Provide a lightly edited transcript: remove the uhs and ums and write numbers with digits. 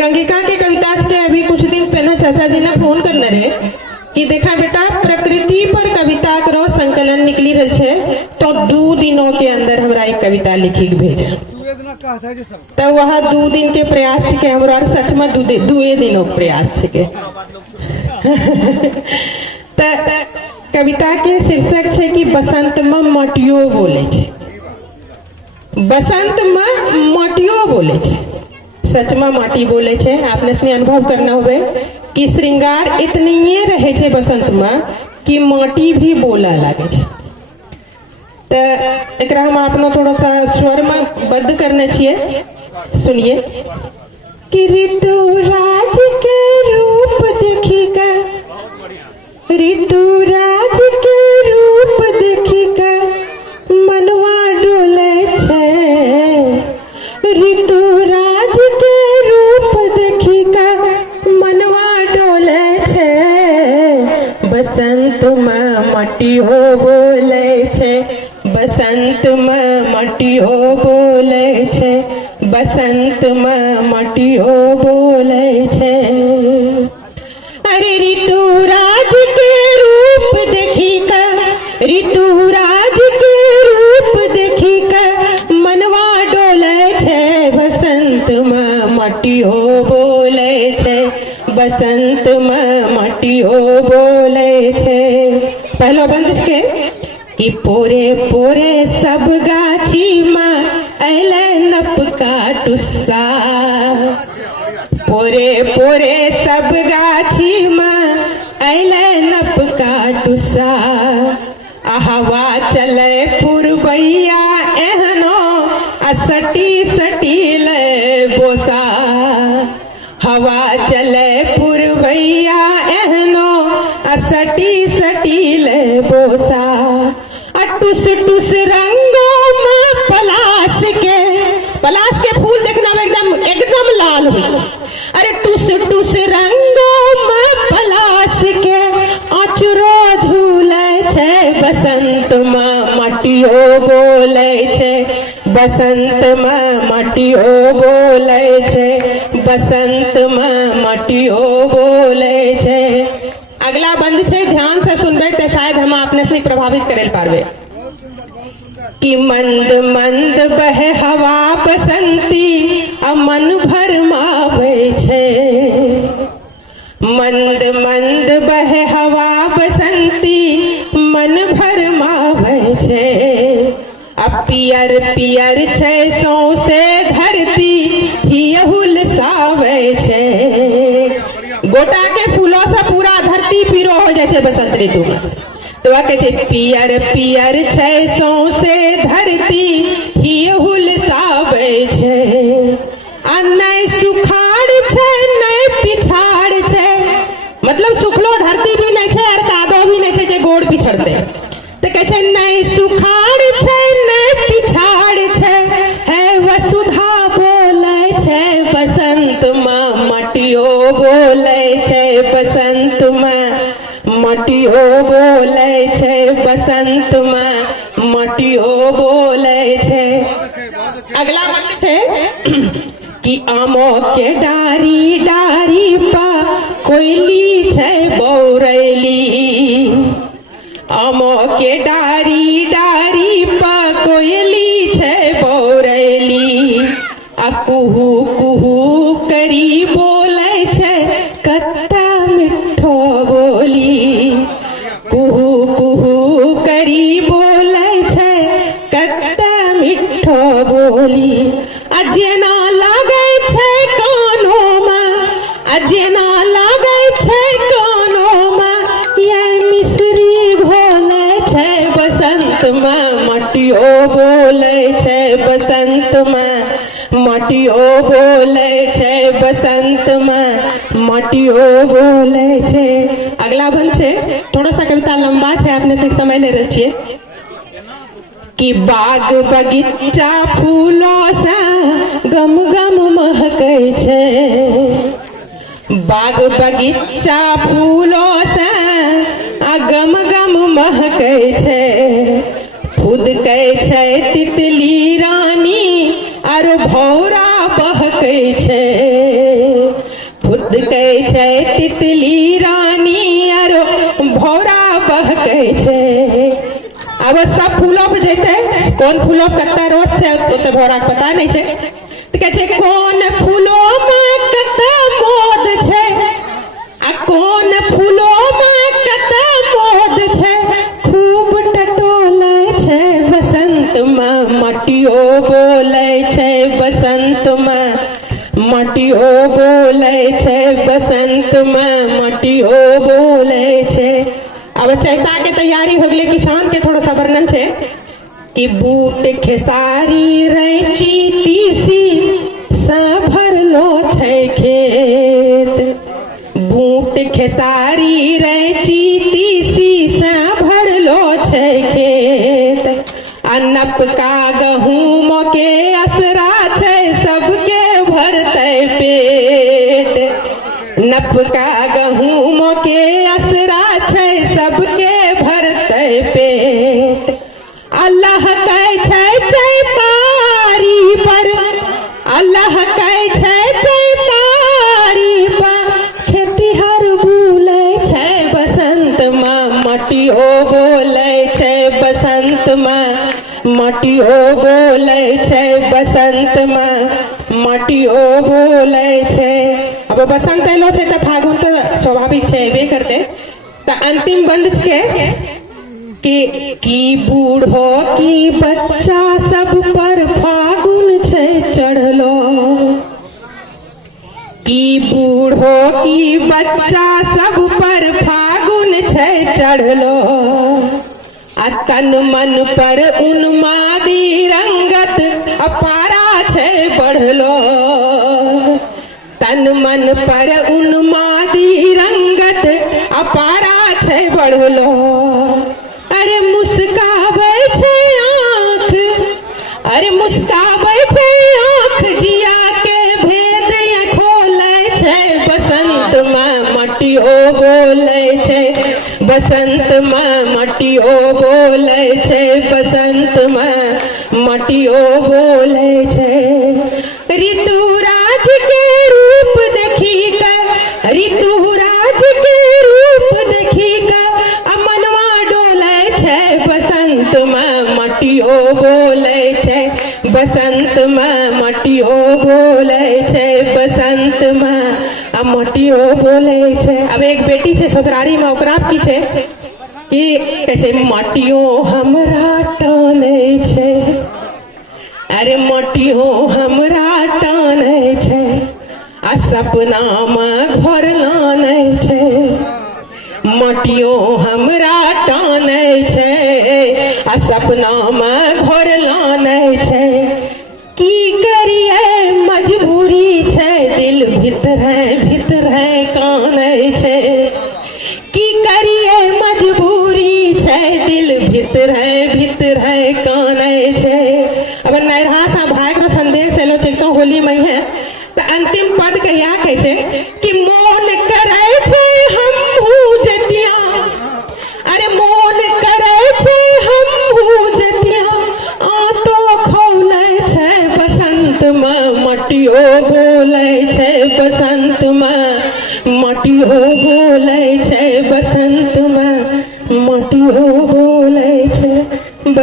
अंगिका के कविता के अभी कुछ दिन पहले चाचा जी ने फोन करने रहे कि देखा बेटा प्रकृति पर कविता करो संकलन निकली रही है, तो 2 दिनों के अंदर हमरा एक कविता लिखी के भेजे। तो वह 2 दिन के प्रयास के हमरा सच में 2 दिनों के प्रयास के कविता के शीर्षक है कि बसंत में मटियो बोले छे। बसंत में मटियो बोले छे, सच में माटी बोले छे। आपने इसने अनुभव करना होवे कि श्रृंगार इतनी रहे छे बसंत में कि माटी भी बोला लागे छे। तो एक हम आपनो थोड़ा सा स्वर में बद्ध करने छिए, सुनिए कि ऋतुराज के रूप देखी का, ऋतुराज के रूप देखी का मनवा डोले छे। ऋतुराज के रूप देखी का मनवा डोले छे। बसंत में मटी हो बोले छे, बसंत में मटी हो बोले छे, बसंत में मटी हो बोले छे। अरे ऋतुराज के रूप देखी का, ऋतुराज के रूप देखी का मनवा डोले छे। बसंत में मटी हो बोले छे, बसंत में मटी हो बोले छे। पहलो बंद के कि पोरे पोरे सब गाछी में अले नप का टुस्सा। पोरे पोरे सब गाछी में अले नप का टुस्सा। हवा चले पुरबैया एहनो सटी सटी ले बोसा। हवा चले पुरबैया एहनो सटी सटी ले बोसा। टुस टुस रंगों में पलाश के फूल देखना में एकदम लाल हुई। अरे टुस टुस रंगों में पलाश के आचरो झूले छे। बसंत में मटियो बोले छे, बसंत में मटियो बोले छे, बसंत में मटियो बोले छे। अगला बंद छे, ध्यान से सुनबे तो शायद हम अपने से प्रभावित करे पारबे कि मंद मंद बहे हवा बसंती मन भरमावे छे। मंद मंद बहे हवा बसंती मन भरमावे छे। पियर पियर छे सौंसे धरती हियहुल सावे छे। गोटा के फूलों से पूरा धरती पीरो हो जाए बसंत ऋतु में। तो कहे पियर पियर छे सौंसे धरती हियहुल सावे छे। आ नहीं सुखाड़ छे नहीं पिछाड़ छे, मतलब सुखलो धरती भी नहीं छे और कादो भी नहीं छे जे गोड़ पिछड़ते। तो कहे नहीं सुखाड़ छे नहीं पिछाड़ छे, है वसुधा बोले छे। बसंत में मटियो बोले छे, बसंत में मटियो बोले छे, बसंत में मटियो बोले छे। अगला बात है कि आमो के डारी डारी पा कोयली छे बौरेली। आमो के डारी डारी पा कोयली छे बौरेली। आ कुहू कुहू करी बोले छे कत्ता मिठो बोली। कुहू कुहू करी बोले छे कत्ता मिठो बोली। अजेना लागे छे कानो में, अजेना लागे छे कानो में ये मिश्री घोले छे। बसंत में मटियो बोले छे, बसंत में मटियो बोले छे, बसंत में मटियो बोले छे। अगला बंद छे, थोड़ा सा कविता लंबा छे, आपने से समय ले रखिए कि बाग बगीचा फूलों से गम गम महके छे। बाग बगीचा फूलों से गम गम महके छे। फुदके छे तितली रानी और भौरा बहके छे। तितली रानी आरो भौरा बहकै छै। अब सब फूलों पे जेते, कौन फूलों कत्ता रोज छै तो भौरा के पता नहीं छै। तो कहे छै कौन फूलों में कत्ता मोद छै, आ कौन फूलों में कत्ता मोद छै, खूब टटोलै छै बसंत में मटियो बोलै छै बसंत में, मटियो बोलै छै बसंत में मटियो बोलै छै। अब चैता के तैयारी हो गई, किसान के थोड़ा सा वर्णन छै कि बूट खेसारी रैंची तीसी सा भरलो छै खेत, बूट खेसारी रैंची तीसी सा भरलो छै खेत, आ नपका गहूम के असरा छै सबके भरतै पेट, नपका गहूम के असरा छै सबके भरतै पेट। अल्लाह कहै छै चैतारी पर, अल्लाह कहै छै चैतारी पर, खेतिहर बुलै छै बसंत में मटियो बोलै छै बसंत में, मटियो बोलै छै बसंत में मटियो बोलै छै। अब बसंत एलो छै तो फागुन तो स्वाभाविक छै एबे करते। तो अंतिम बंद के कि बूढ़ो की बच्चा सब पर फागुन छै चढ़लो, कि बूढ़ो की बच्चा सब पर फागुन छै चढ़लो, आ तन मन पर उन्मादी रंगत अपारा छै बढ़लो, तन मन पर उन्मादी रंगत अपारा छै बढ़लो। अरे मुस्काबै छै आँख, अरे मुस्काबै छै आँख जिया के भेद ये खोलै छै बसंत में मटियो बोलै छै, बसंत में मटियो बोलै छै बसंत में मटियो बोलै छै। ऋतुराज के रूप देखी का, ऋतुराज के रूप देखी का अमनवा डोलै छै बसंत में मटियो बोलै छै, बसंत में मटियो बोलै छै बसंत में मटियो बोलै छै। अब एक बेटी से ससुरारी में ओकरा की छै कि कहै छै मटियो हमरा टानै छै, अरे मटियो हमरा टानै छै, आ सपना में घर लानै छै, मटियो हमरा टानै छै, आ सपना में घर लानै छै। की करिए मजबूरी छै दिल भीतरे कानै छै, की करिए मजबूरी छै दिल भीतरे कानै छै। अब नैरहा सा भाई का संदेश एलो छै तो होली में है। तो अंतिम पद कहिया कहै छै कि मोन करै छै हमहू जतिया, अरे मोन करै छै हमहू जतिया, आतो खौलै छै बसंत में मटियो बोलै छै बसंत में मटियो बोलै छै